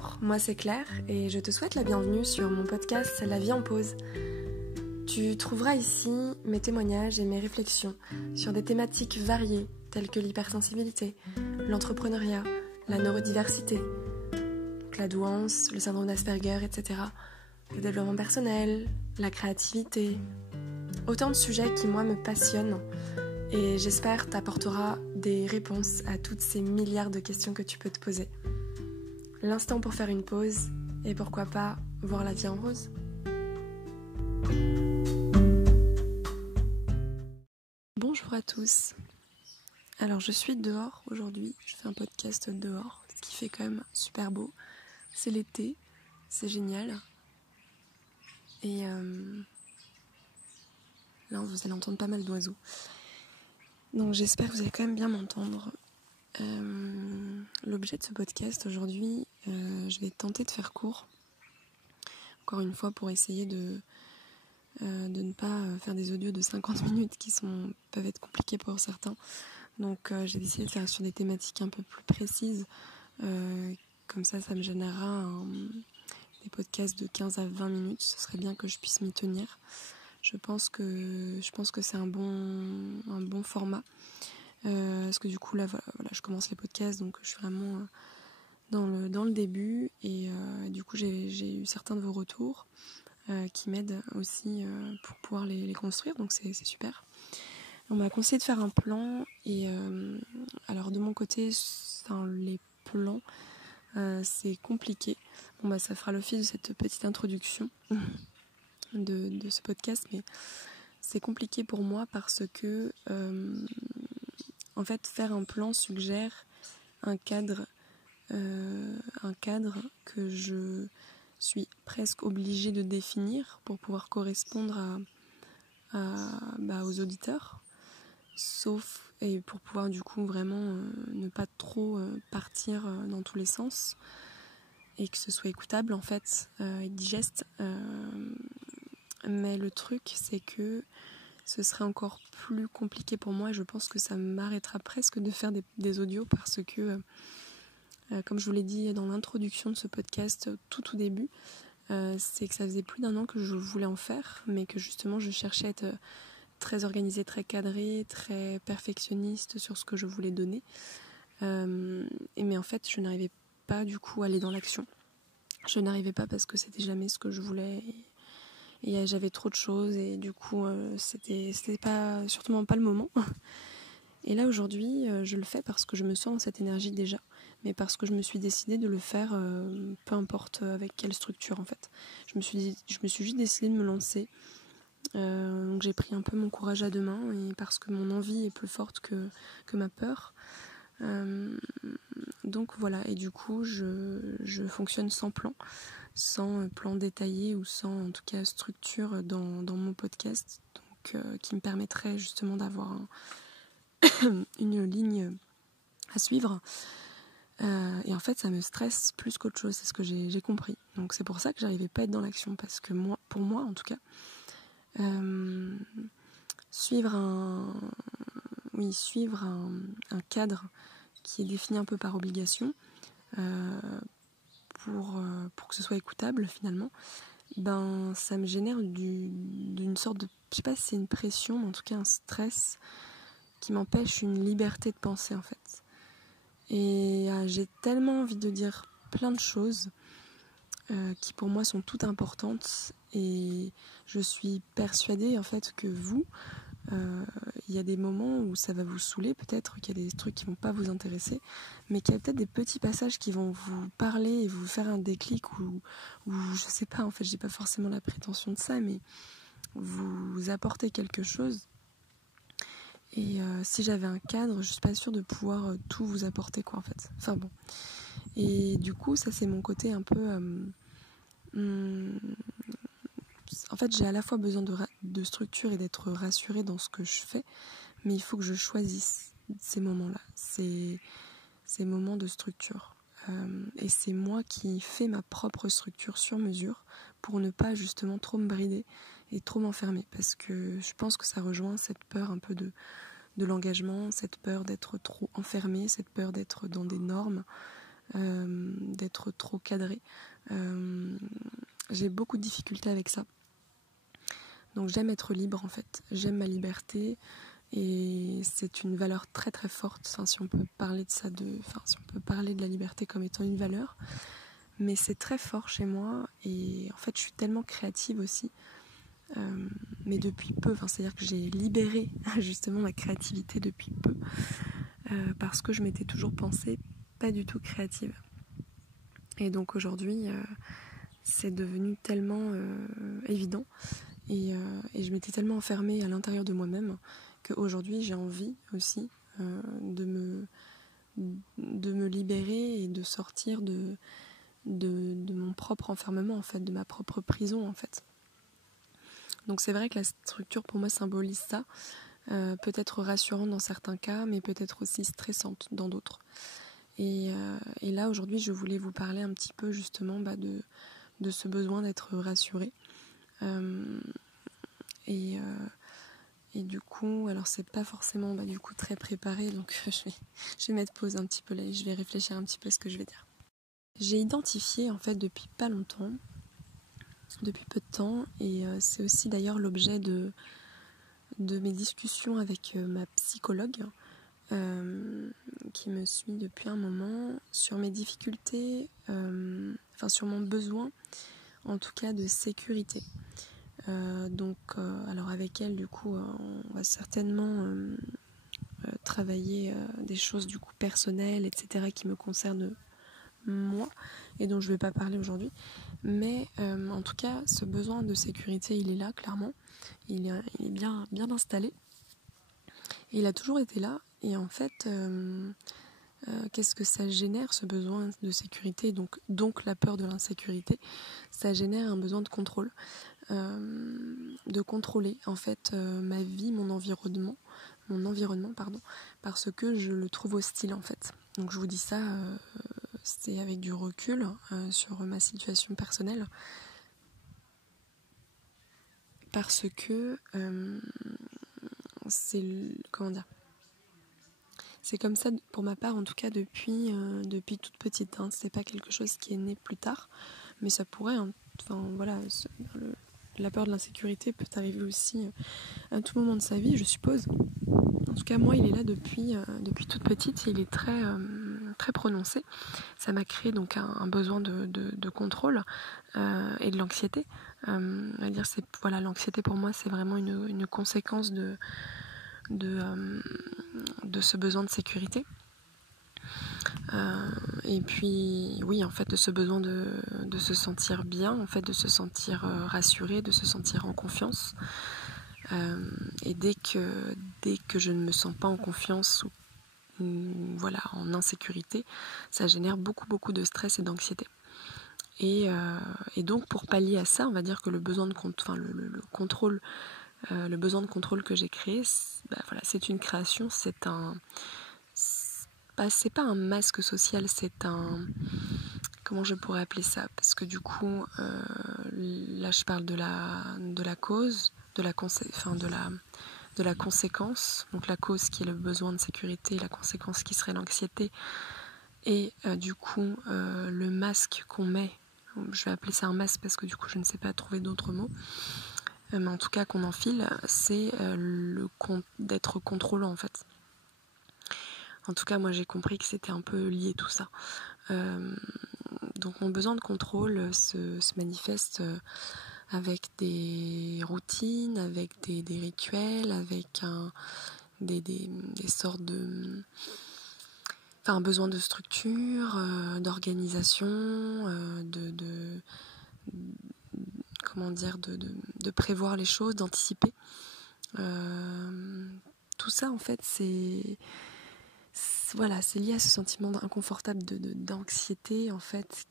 Bonjour, moi c'est Claire et je te souhaite la bienvenue sur mon podcast La vie en pause. Tu trouveras ici mes témoignages et mes réflexions sur des thématiques variées telles que l'hypersensibilité, l'entrepreneuriat, la neurodiversité, la douance, le syndrome d'Asperger, etc. Le développement personnel, la créativité. Autant de sujets qui moi me passionnent et j'espère t'apportera des réponses à toutes ces milliards de questions que tu peux te poser. L'instant pour faire une pause et pourquoi pas voir la vie en rose. Bonjour à tous. Alors je suis dehors aujourd'hui, je fais un podcast dehors, ce qui fait quand même super beau. C'est l'été, c'est génial. Et là vous allez entendre pas mal d'oiseaux. Donc j'espère que vous allez quand même bien m'entendre. L'objet de ce podcast aujourd'hui, je vais tenter de faire court. Encore une fois pour essayer de ne pas faire des audios de 50 minutes qui peuvent être compliqués pour certains. Donc j'ai décidé de faire sur des thématiques un peu plus précises. Comme ça me générera des podcasts de 15 à 20 minutes. Ce serait bien que je puisse m'y tenir. Je pense que c'est un bon format. Parce que du coup là voilà, je commence les podcasts, donc je suis vraiment dans le début. Et du coup j'ai eu certains de vos retours qui m'aident aussi pour pouvoir les construire, donc c'est super. On m'a conseillé de faire un plan et alors de mon côté les plans c'est compliqué. Ça fera l'office de cette petite introduction de ce podcast, mais c'est compliqué pour moi parce que en fait faire un plan suggère un cadre que je suis presque obligée de définir pour pouvoir correspondre aux auditeurs, et pour pouvoir du coup vraiment ne pas trop partir dans tous les sens et que ce soit écoutable en fait et digeste. Mais le truc c'est que ce serait encore plus compliqué pour moi et je pense que ça m'arrêtera presque de faire des audios parce que comme je vous l'ai dit dans l'introduction de ce podcast tout début, c'est que ça faisait plus d'1 an que je voulais en faire, mais que justement je cherchais à être très organisée, très cadrée, très perfectionniste sur ce que je voulais donner. Mais en fait je n'arrivais pas du coup à aller dans l'action. Je n'arrivais pas parce que c'était jamais ce que je voulais et j'avais trop de choses et du coup c'était surtout pas le moment. Et là aujourd'hui je le fais parce que je me sens dans cette énergie déjà, mais parce que je me suis décidée de le faire peu importe avec quelle structure en fait. Je me suis juste décidée de me lancer. Donc j'ai pris un peu mon courage à deux mains et parce que mon envie est plus forte que ma peur. Donc voilà, et du coup je fonctionne sans plan détaillé ou sans en tout cas structure dans mon podcast, donc qui me permettrait justement d'avoir une ligne à suivre. Et en fait ça me stresse plus qu'autre chose, c'est ce que j'ai compris. Donc c'est pour ça que j'arrivais pas à être dans l'action, parce que pour moi en tout cas, suivre un cadre qui est défini un peu par obligation pour que ce soit écoutable finalement, ça me génère d'une sorte de, je sais pas si c'est une pression, mais en tout cas un stress qui m'empêche une liberté de penser en fait. Et j'ai tellement envie de dire plein de choses qui pour moi sont toutes importantes, et je suis persuadée en fait que il y a des moments où ça va vous saouler, peut-être qu'il y a des trucs qui vont pas vous intéresser, mais qu'il y a peut-être des petits passages qui vont vous parler et vous faire un déclic ou je sais pas, en fait j'ai pas forcément la prétention de ça, mais vous apporter quelque chose. Et si j'avais un cadre, je suis pas sûre de pouvoir tout vous apporter quoi en fait. Enfin bon. Et du coup ça c'est mon côté un peu en fait j'ai à la fois besoin de structure et d'être rassurée dans ce que je fais, mais il faut que je choisisse ces moments-là, ces moments de structure. Et c'est moi qui fais ma propre structure sur mesure pour ne pas justement trop me brider et trop m'enfermer, parce que je pense que ça rejoint cette peur un peu de l'engagement, cette peur d'être trop enfermée, cette peur d'être dans des normes, d'être trop cadrée. J'ai beaucoup de difficultés avec ça. Donc j'aime être libre en fait, j'aime ma liberté et c'est une valeur très très forte, si on peut parler de ça, si on peut parler de la liberté comme étant une valeur, mais c'est très fort chez moi et en fait je suis tellement créative aussi, mais depuis peu, c'est-à-dire que j'ai libéré justement ma créativité depuis peu, parce que je m'étais toujours pensée pas du tout créative. Et donc aujourd'hui, c'est devenu tellement évident et je m'étais tellement enfermée à l'intérieur de moi-même qu'aujourd'hui j'ai envie aussi de me libérer et de sortir de mon propre enfermement en fait, de ma propre prison en fait. Donc c'est vrai que la structure pour moi symbolise ça, peut-être rassurante dans certains cas, mais peut-être aussi stressante dans d'autres. Et là aujourd'hui je voulais vous parler un petit peu justement de ce besoin d'être rassurée. Et du coup, alors c'est pas forcément du coup très préparé, donc je vais mettre pause un petit peu là et je vais réfléchir un petit peu à ce que je vais dire. J'ai identifié en fait depuis pas longtemps, depuis peu de temps, et c'est aussi d'ailleurs l'objet de mes discussions avec ma psychologue qui me suit depuis un moment sur mes difficultés, sur mon besoin en tout cas de sécurité. Alors avec elle du coup on va certainement travailler des choses du coup personnelles etc qui me concernent moi et dont je ne vais pas parler aujourd'hui, mais en tout cas ce besoin de sécurité il est là clairement, il est bien installé et il a toujours été là et en fait qu'est-ce que ça génère ce besoin de sécurité, donc la peur de l'insécurité, ça génère un besoin de contrôle. De contrôler en fait ma vie, mon environnement parce que je le trouve hostile en fait. Donc je vous dis ça, c'est avec du recul sur ma situation personnelle, parce que c'est comme ça pour ma part en tout cas depuis toute petite. C'est pas quelque chose qui est né plus tard, mais ça pourrait. La peur de l'insécurité peut arriver aussi à tout moment de sa vie, je suppose. En tout cas, moi, il est là depuis toute petite et il est très, très prononcé. Ça m'a créé donc un besoin de contrôle et de l'anxiété. L'anxiété pour moi, c'est vraiment une conséquence de ce besoin de sécurité. Et puis oui en fait de ce besoin de se sentir bien, en fait de se sentir rassuré, de se sentir en confiance, et dès que je ne me sens pas en confiance ou en insécurité, ça génère beaucoup de stress et d'anxiété et donc pour pallier à ça, on va dire que le besoin de contrôle, le besoin de contrôle que j'ai créé, c'est une création, c'est pas un masque social, c'est un... Comment je pourrais appeler ça? Parce que du coup, là je parle de la cause, de la conséquence. Donc la cause qui est le besoin de sécurité, la conséquence qui serait l'anxiété. Et du coup, le masque qu'on met, je vais appeler ça un masque parce que du coup je ne sais pas trouver d'autres mots. Mais en tout cas qu'on enfile, c'est d'être contrôlant en fait. En tout cas, moi j'ai compris que c'était un peu lié tout ça. Donc mon besoin de contrôle se manifeste avec des routines, avec des rituels, avec des sortes de... un besoin de structure, d'organisation, de prévoir les choses, d'anticiper. Tout ça en fait c'est lié à ce sentiment inconfortable d'anxiété en fait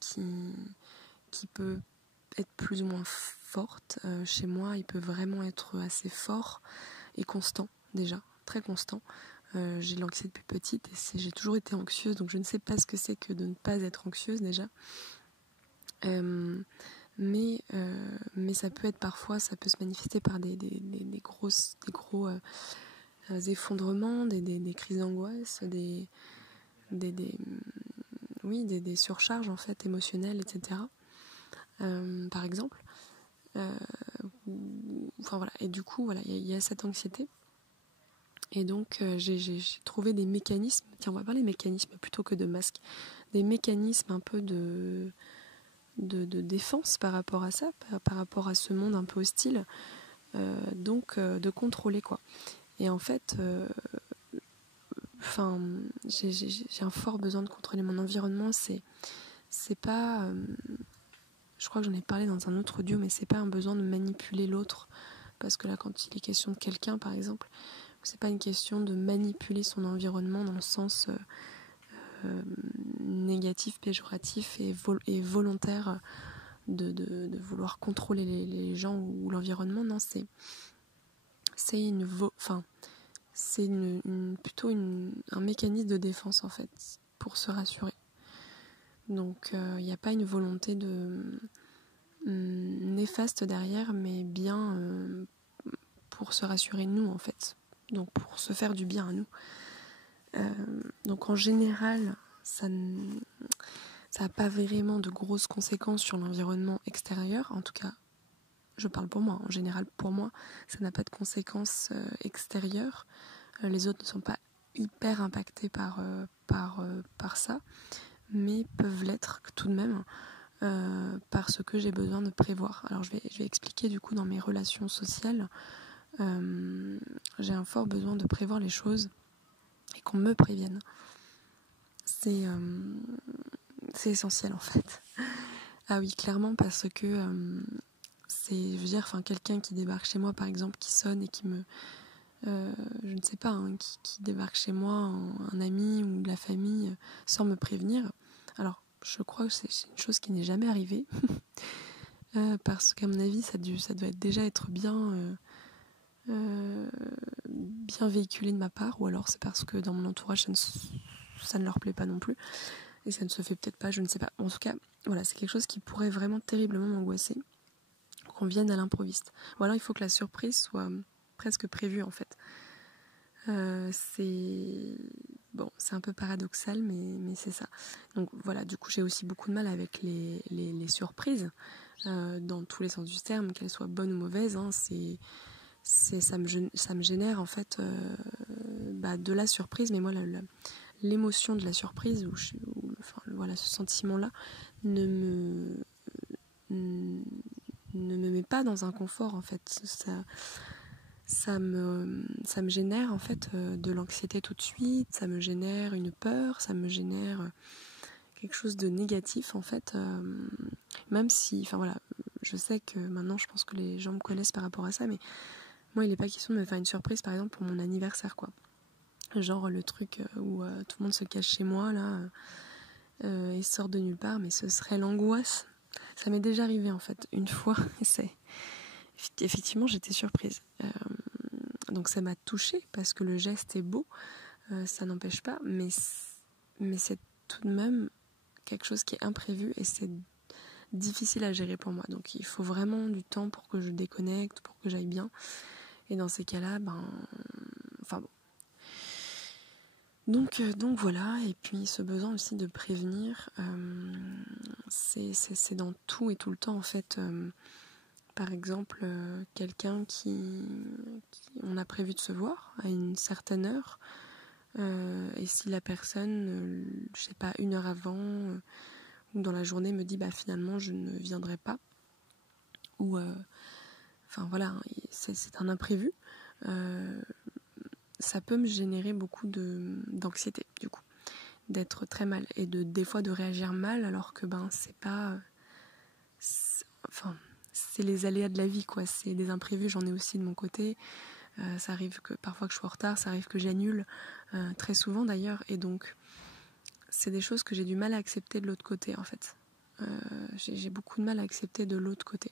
qui peut être plus ou moins forte. Chez moi, il peut vraiment être assez fort et constant déjà, très constant. J'ai de l'anxiété depuis petite et j'ai toujours été anxieuse, donc je ne sais pas ce que c'est que de ne pas être anxieuse déjà. Mais ça peut être parfois, ça peut se manifester par des gros effondrements, des crises d'angoisse, oui, des surcharges en fait émotionnelles, etc. Par exemple. Enfin voilà. Et du coup, voilà, il y a cette anxiété. Et donc, j'ai trouvé des mécanismes. Tiens, on va parler mécanismes plutôt que de masques. Des mécanismes un peu de défense par rapport à ça, par rapport à ce monde un peu hostile. Donc, de contrôler quoi. Et en fait, j'ai un fort besoin de contrôler mon environnement. C'est pas, je crois que j'en ai parlé dans un autre audio, mais c'est pas un besoin de manipuler l'autre. Parce que là, quand il est question de quelqu'un, par exemple, c'est pas une question de manipuler son environnement dans le sens négatif, péjoratif et volontaire de vouloir contrôler les gens ou l'environnement. Non, c'est plutôt un mécanisme de défense en fait, pour se rassurer. Donc il n'y a pas une volonté néfaste derrière, mais bien pour se rassurer nous en fait. Donc pour se faire du bien à nous. Donc en général, ça n'a pas vraiment de grosses conséquences sur l'environnement extérieur. En tout cas, je parle pour moi. En général, pour moi, ça n'a pas de conséquences extérieures. Les autres ne sont pas hyper impactés par ça, mais peuvent l'être tout de même parce que j'ai besoin de prévoir. Alors je vais expliquer du coup dans mes relations sociales. J'ai un fort besoin de prévoir les choses et qu'on me prévienne. C'est essentiel en fait. Ah oui, clairement, parce que c'est, je veux dire, quelqu'un qui débarque chez moi par exemple, qui sonne et qui me... je ne sais pas, qui débarque chez moi, un ami ou de la famille, sans me prévenir. Alors, je crois que c'est une chose qui n'est jamais arrivée, parce qu'à mon avis, ça doit déjà être bien véhiculé de ma part, ou alors c'est parce que dans mon entourage, ça ne leur plaît pas non plus, et ça ne se fait peut-être pas, je ne sais pas. En tout cas, voilà, c'est quelque chose qui pourrait vraiment terriblement m'angoisser, qu'on vienne à l'improviste. Ou alors il faut que la surprise soit presque prévue en fait. C'est un peu paradoxal, mais c'est ça. Donc voilà, du coup j'ai aussi beaucoup de mal avec les surprises, dans tous les sens du terme, qu'elles soient bonnes ou mauvaises. Ça me génère en fait de la surprise, mais moi l'émotion de la surprise, voilà, ce sentiment-là ne me met pas dans un confort en fait. Ça me génère en fait de l'anxiété tout de suite, ça me génère une peur, ça me génère quelque chose de négatif en fait, même si, je sais que maintenant je pense que les gens me connaissent par rapport à ça, mais moi il n'est pas question de me faire une surprise par exemple pour mon anniversaire quoi. Genre le truc où tout le monde se cache chez moi là et sort de nulle part, mais ce serait l'angoisse. Ça m'est déjà arrivé en fait une fois, et effectivement j'étais surprise. Donc ça m'a touchée parce que le geste est beau, ça n'empêche pas, mais c'est tout de même quelque chose qui est imprévu et c'est difficile à gérer pour moi. Donc il faut vraiment du temps pour que je déconnecte, pour que j'aille bien. Et dans ces cas-là, Donc voilà, et puis ce besoin aussi de prévenir, c'est dans tout et tout le temps en fait. Par exemple, quelqu'un on a prévu de se voir à une certaine heure, et si la personne, je sais pas, une heure avant ou dans la journée me dit finalement je ne viendrai pas, ou voilà, c'est un imprévu, ça peut me générer beaucoup d'anxiété du coup, d'être très mal et des fois de réagir mal alors que c'est pas... c'est les aléas de la vie quoi, c'est des imprévus, j'en ai aussi de mon côté. Ça arrive que parfois que je sois en retard, ça arrive que j'annule, très souvent d'ailleurs, et donc c'est des choses que j'ai du mal à accepter de l'autre côté en fait. J'ai beaucoup de mal à accepter de l'autre côté.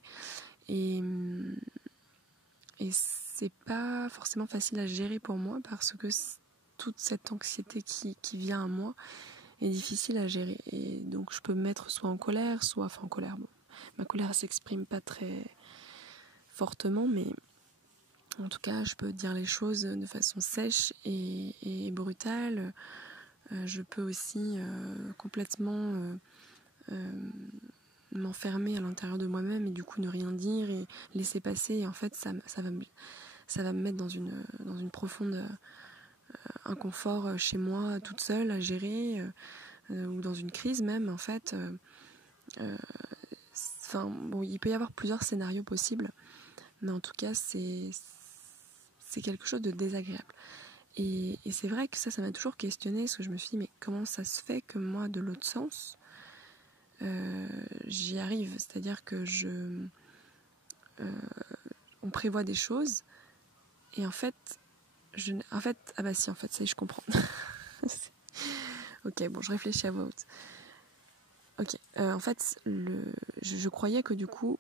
Et c'est pas forcément facile à gérer pour moi parce que toute cette anxiété qui vient à moi est difficile à gérer. Et donc je peux me mettre soit en colère, en colère. Bon, ma colère s'exprime pas très fortement, mais en tout cas je peux dire les choses de façon sèche et brutale. Je peux aussi complètement m'enfermer à l'intérieur de moi-même et du coup ne rien dire et laisser passer. Et en fait, ça va me mettre dans une profonde inconfort chez moi, toute seule, à gérer, ou dans une crise même, en fait. Bon, il peut y avoir plusieurs scénarios possibles, mais en tout cas, c'est quelque chose de désagréable. Et c'est vrai que ça m'a toujours questionné, parce que je me suis dit, mais comment ça se fait que moi, de l'autre sens, j'y arrive, c'est-à-dire que on prévoit des choses, et en fait, ah bah si, en fait, ça y est, je comprends. Ok, bon, je réfléchis à voix haute. Ok, en fait, je croyais que du coup,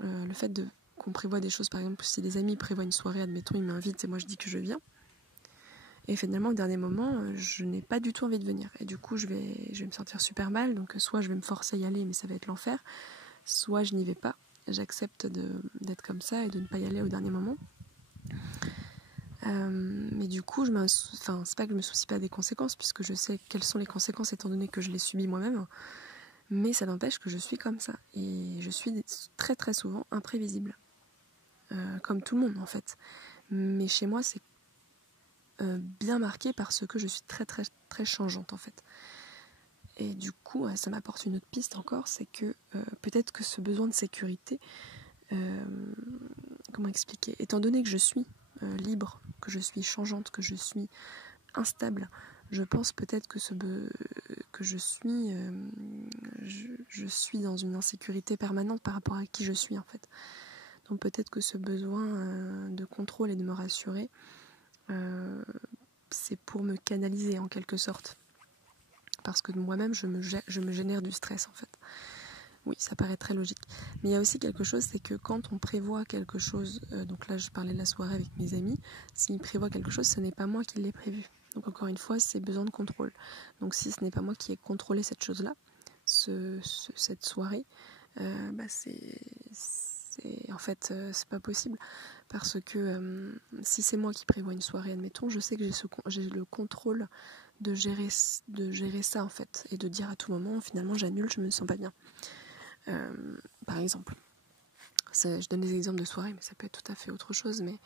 le fait qu'on prévoit des choses, par exemple, si des amis prévoient une soirée, admettons, ils m'invitent et moi je dis que je viens, et finalement, au dernier moment, je n'ai pas du tout envie de venir. Et du coup, je vais me sentir super mal, donc soit je vais me forcer à y aller, mais ça va être l'enfer, soit je n'y vais pas, j'accepte d'être comme ça et de ne pas y aller au dernier moment. Mais du coup, c'est pas que je me soucie pas des conséquences, puisque je sais quelles sont les conséquences étant donné que je les subis moi-même, mais ça n'empêche que je suis comme ça, et je suis très très souvent imprévisible, comme tout le monde en fait. Mais chez moi, c'est bien marqué parce que je suis très très très changeante en fait. Et du coup, ça m'apporte une autre piste encore, c'est que peut-être que ce besoin de sécurité, comment expliquer, étant donné que je suis libre, que je suis changeante, que je suis instable, je pense peut-être que je suis dans une insécurité permanente par rapport à qui je suis en fait. Donc peut-être que ce besoin de contrôle et de me rassurer, c'est pour me canaliser en quelque sorte. Parce que moi-même, je me génère du stress en fait. Oui, ça paraît très logique. Mais il y a aussi quelque chose, c'est que quand on prévoit quelque chose, donc là je parlais de la soirée avec mes amis, s'ils prévoient quelque chose, ce n'est pas moi qui l'ai prévu. Donc encore une fois, c'est besoin de contrôle. Donc si ce n'est pas moi qui ai contrôlé cette chose-là, cette soirée, en fait, c'est pas possible. Parce que si c'est moi qui prévois une soirée, admettons, je sais que j'ai le contrôle de gérer ça en fait. Et de dire à tout moment, finalement j'annule, je me sens pas bien. Par exemple. Je donne des exemples de soirée, mais ça peut être tout à fait autre chose. Mais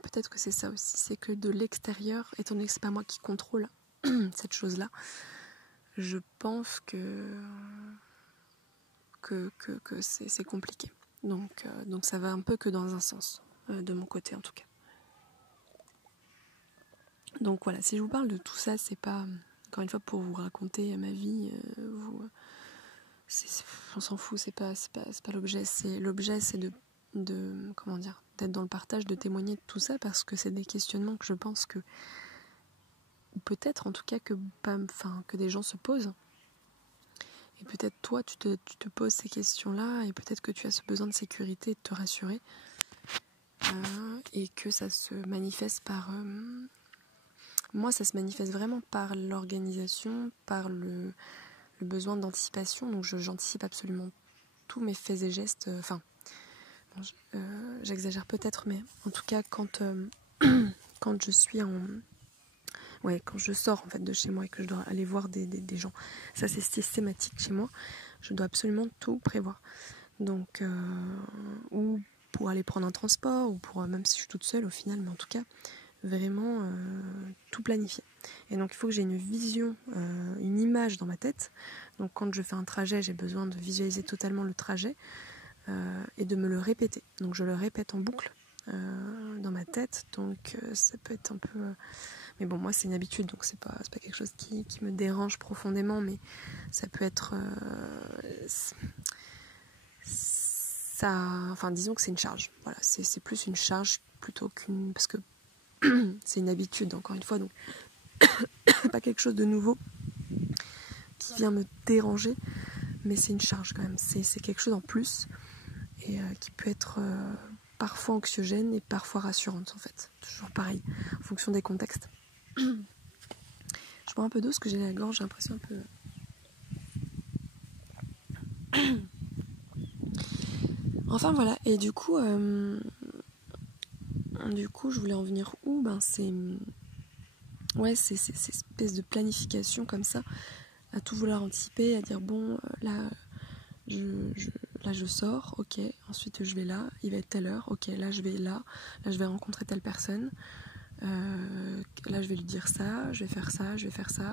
peut-être que c'est ça aussi. C'est que de l'extérieur, étant donné que c'est pas moi qui contrôle cette chose-là, je pense que c'est compliqué. Donc ça va un peu que dans un sens, de mon côté en tout cas. Donc voilà, si je vous parle de tout ça, c'est pas, encore une fois, pour vous raconter ma vie, on s'en fout, c'est pas l'objet. L'objet, c'est de comment dire, d'être dans le partage, de témoigner de tout ça, parce que c'est des questionnements que je pense que, ou peut-être en tout cas que des gens se posent. Et peut-être toi, tu te poses ces questions-là, et peut-être que tu as ce besoin de sécurité, de te rassurer, et que ça se manifeste par... moi, ça se manifeste vraiment par l'organisation, par le besoin d'anticipation. Donc j'anticipe absolument tous mes faits et gestes. J'exagère peut-être, mais en tout cas, quand je suis quand je sors en fait de chez moi et que je dois aller voir des gens, ça c'est systématique chez moi, je dois absolument tout prévoir. Donc, ou pour aller prendre un transport, ou pour, même si je suis toute seule au final, mais en tout cas, vraiment tout planifier. Et donc il faut que j'ai une vision, une image dans ma tête. Donc quand je fais un trajet, j'ai besoin de visualiser totalement le trajet et de me le répéter. Donc je le répète en boucle dans ma tête. Donc ça peut être un peu... mais bon, moi c'est une habitude, donc c'est pas quelque chose qui me dérange profondément, mais ça peut être... disons que c'est une charge. Voilà, c'est plus une charge plutôt qu'une... Parce que c'est une habitude, encore une fois, donc pas quelque chose de nouveau qui vient me déranger, mais c'est une charge quand même, c'est quelque chose en plus, et qui peut être parfois anxiogène et parfois rassurante en fait, toujours pareil, en fonction des contextes. Je bois un peu d'eau parce que j'ai la gorge, j'ai l'impression un peu... Enfin voilà, et du coup... du coup, je voulais en venir où ? C'est cette espèce de planification comme ça, à tout vouloir anticiper, à dire bon, là je sors, ok, ensuite je vais là, il va être telle heure, ok, là je vais rencontrer telle personne, là je vais lui dire ça, je vais faire ça,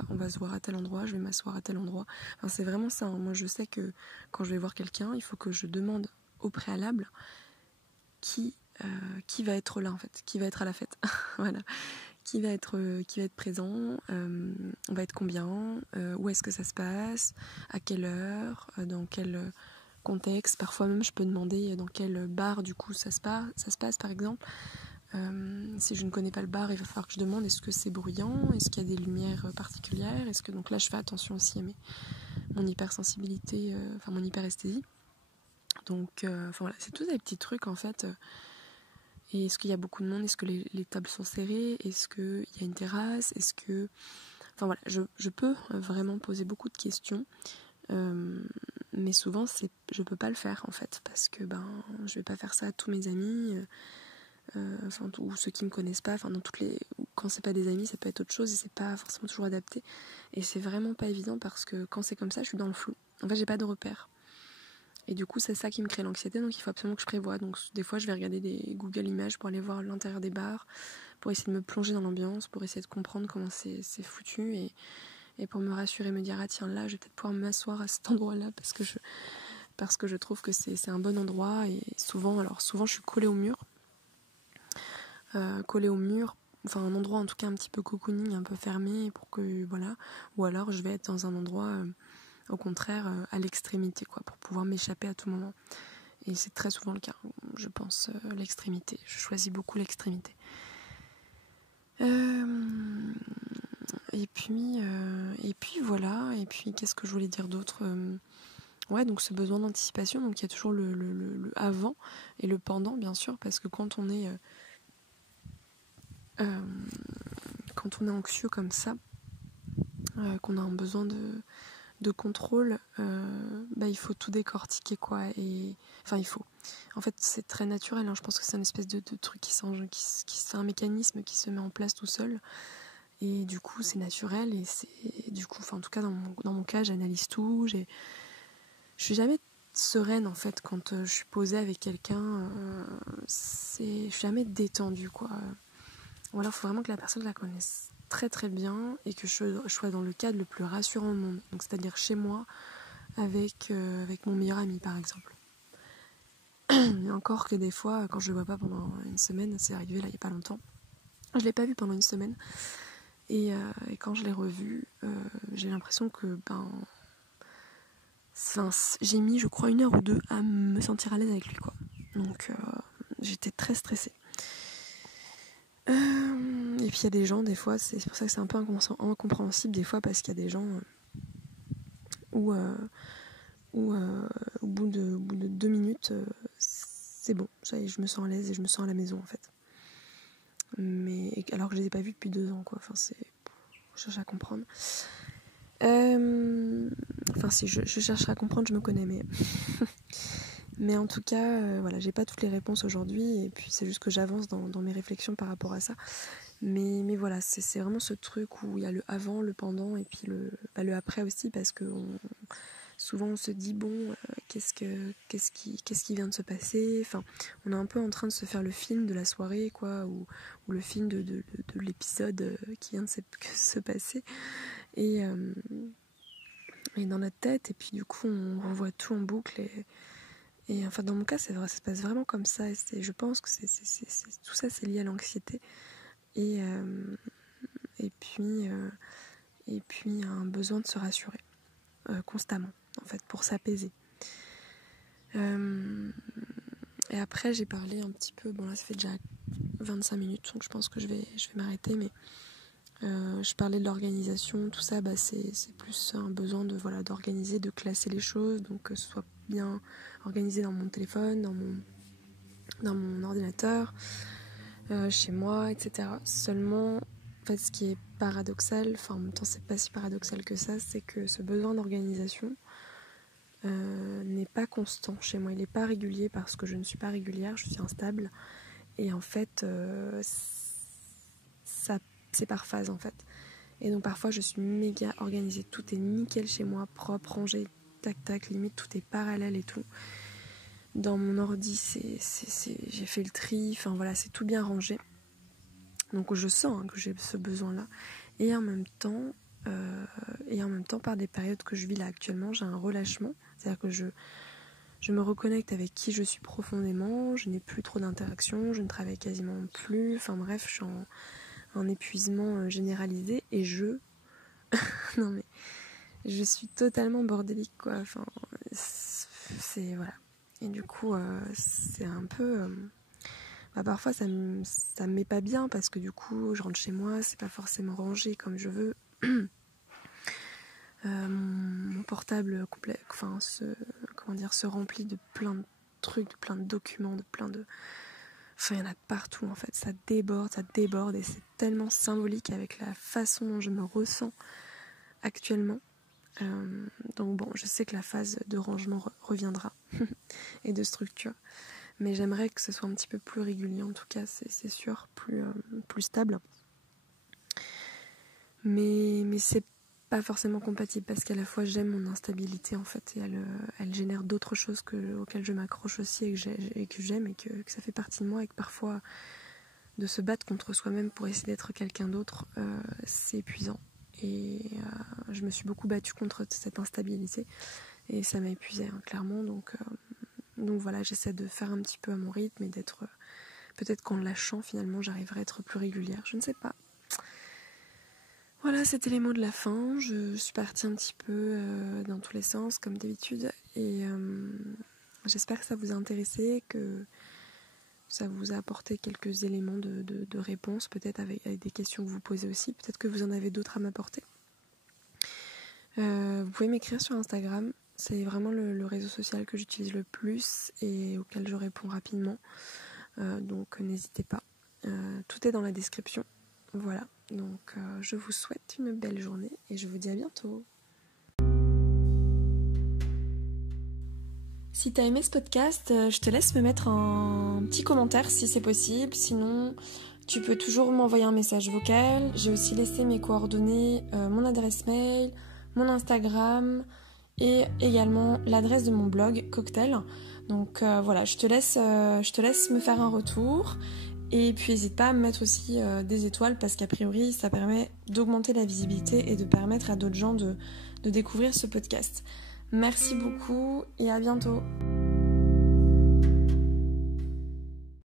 on va se voir à tel endroit, je vais m'asseoir à tel endroit. Enfin, c'est vraiment ça, hein. Moi je sais que quand je vais voir quelqu'un, il faut que je demande au préalable qui va être là en fait, qui va être à la fête. Voilà. Qui va être présent, on va être combien, où est-ce que ça se passe, à quelle heure, dans quel contexte. Parfois même je peux demander dans quel bar du coup ça se passe par exemple. Si je ne connais pas le bar, il va falloir que je demande est-ce que c'est bruyant, est-ce qu'il y a des lumières particulières, est-ce que donc là je fais attention aussi à mon hypersensibilité, mon hyperesthésie. Donc voilà, c'est tous des petits trucs en fait. Et est-ce qu'il y a beaucoup de monde? Est-ce que les tables sont serrées? Est-ce qu'il y a une terrasse? Est-ce que... Enfin voilà, je peux vraiment poser beaucoup de questions. Mais souvent, je peux pas le faire en fait. Parce que je vais pas faire ça à tous mes amis. Ou ceux qui me connaissent pas. Quand c'est pas des amis, ça peut être autre chose. Et c'est pas forcément toujours adapté. Et c'est vraiment pas évident parce que quand c'est comme ça, je suis dans le flou. En fait, j'ai pas de repères. Et du coup, c'est ça qui me crée l'anxiété, donc il faut absolument que je prévoie. Donc des fois, je vais regarder des Google Images pour aller voir l'intérieur des bars, pour essayer de me plonger dans l'ambiance, pour essayer de comprendre comment c'est foutu, et pour me rassurer, me dire ah tiens là, je vais peut-être pouvoir m'asseoir à cet endroit-là parce que je trouve que c'est un bon endroit. Et souvent je suis collée au mur, enfin un endroit en tout cas un petit peu cocooning, un peu fermé, pour que voilà. Ou alors je vais être dans un endroit au contraire à l'extrémité quoi, pour pouvoir m'échapper à tout moment. Et c'est très souvent le cas, je pense, l'extrémité. Je choisis beaucoup l'extrémité. Et puis voilà. Et puis qu'est-ce que je voulais dire d'autre ? Donc ce besoin d'anticipation. Donc il y a toujours le avant et le pendant, bien sûr, parce que quand on est anxieux comme ça, qu'on a un besoin de contrôle, il faut tout décortiquer quoi. Et enfin il faut. En fait c'est très naturel, hein. Je pense que c'est une espèce de truc c'est un mécanisme qui se met en place tout seul. Et du coup c'est naturel et c'est du coup, en tout cas dans mon cas, j'analyse tout. Je suis jamais sereine en fait quand je suis posée avec quelqu'un. Je suis jamais détendue quoi. Ou alors il faut vraiment que la personne la connaisse très très bien et que je sois dans le cadre le plus rassurant au monde. Donc c'est-à-dire chez moi avec mon meilleur ami par exemple. Et encore que des fois quand je le vois pas pendant une semaine, c'est arrivé là il y a pas longtemps. Je l'ai pas vu pendant une semaine et quand je l'ai revu, j'ai l'impression que j'ai mis je crois 1 heure ou 2 à me sentir à l'aise avec lui quoi. Donc j'étais très stressée. Et puis il y a des gens, des fois, c'est pour ça que c'est un peu incompréhensible des fois, parce qu'il y a des gens où au bout de 2 minutes, c'est bon, ça y est, je me sens à l'aise et je me sens à la maison en fait. Mais alors que je les ai pas vus depuis 2 ans quoi. Je cherche à comprendre. Si je cherche à comprendre, je me connais, mais en tout cas, voilà, j'ai pas toutes les réponses aujourd'hui, et puis c'est juste que j'avance dans mes réflexions par rapport à ça. Mais voilà, c'est vraiment ce truc où il y a le avant, le pendant, et puis le après aussi, parce que souvent on se dit bon, qu'est-ce qui vient de se passer. Enfin, on est un peu en train de se faire le film de la soirée, quoi, ou le film de l'épisode qui vient de se passer, et dans notre tête, et puis du coup on revoit tout en boucle, et enfin dans mon cas c'est vrai, ça se passe vraiment comme ça, et je pense que tout ça c'est lié à l'anxiété, et puis un besoin de se rassurer constamment en fait, pour s'apaiser. Et après j'ai parlé un petit peu, bon là ça fait déjà 25 minutes, donc je pense que je vais m'arrêter, mais je parlais de l'organisation, tout ça, c'est plus un besoin d'organiser, de classer les choses, donc que ce soit bien organisé dans mon téléphone, dans mon ordinateur, chez moi, etc. Seulement, en fait, ce qui est paradoxal, en même temps c'est pas si paradoxal que ça, c'est que ce besoin d'organisation n'est pas constant chez moi, il n'est pas régulier parce que je ne suis pas régulière, je suis instable, et en fait ça c'est par phase en fait. Et donc parfois je suis méga organisée, tout est nickel chez moi, propre, rangé, tac tac, limite tout est parallèle et tout. Dans mon ordi j'ai fait le tri, enfin voilà, c'est tout bien rangé. Donc je sens que j'ai ce besoin-là. Et en même temps, par des périodes que je vis là actuellement, j'ai un relâchement. C'est-à-dire que je me reconnecte avec qui je suis profondément, je n'ai plus trop d'interactions, je ne travaille quasiment plus. Enfin bref, je suis en épuisement généralisé et non mais je suis totalement bordélique quoi. Enfin c'est voilà. Et du coup c'est un peu parfois ça me met pas bien parce que du coup je rentre chez moi, c'est pas forcément rangé comme je veux. Mon portable complet, se remplit de plein de trucs, de plein de documents, il y en a partout en fait, ça déborde et c'est tellement symbolique avec la façon dont je me ressens actuellement. Donc bon, je sais que la phase de rangement reviendra et de structure, mais j'aimerais que ce soit un petit peu plus régulier, en tout cas c'est sûr, plus stable. Mais c'est pas forcément compatible parce qu'à la fois j'aime mon instabilité en fait et elle génère d'autres choses auxquelles je m'accroche aussi et que j'aime et que ça fait partie de moi et que parfois de se battre contre soi-même pour essayer d'être quelqu'un d'autre c'est épuisant et je me suis beaucoup battue contre cette instabilité et ça m'a épuisée hein, clairement donc voilà, j'essaie de faire un petit peu à mon rythme et d'être peut-être qu'en lâchant finalement j'arriverai à être plus régulière, je ne sais pas. Voilà, c'était les mots de la fin. Je suis partie un petit peu dans tous les sens, comme d'habitude. Et j'espère que ça vous a intéressé, que ça vous a apporté quelques éléments de réponse, peut-être avec des questions que vous posez aussi. Peut-être que vous en avez d'autres à m'apporter. Vous pouvez m'écrire sur Instagram. C'est vraiment le réseau social que j'utilise le plus et auquel je réponds rapidement. Donc n'hésitez pas. Tout est dans la description. Voilà, donc je vous souhaite une belle journée et je vous dis à bientôt. Si t'as aimé ce podcast, je te laisse me mettre un petit commentaire si c'est possible. Sinon, tu peux toujours m'envoyer un message vocal. J'ai aussi laissé mes coordonnées, mon adresse mail, mon Instagram et également l'adresse de mon blog Cocktail. Donc voilà, je te laisse me faire un retour. Et puis n'hésite pas à me mettre aussi des étoiles parce qu'a priori ça permet d'augmenter la visibilité et de permettre à d'autres gens de découvrir ce podcast. Merci beaucoup et à bientôt.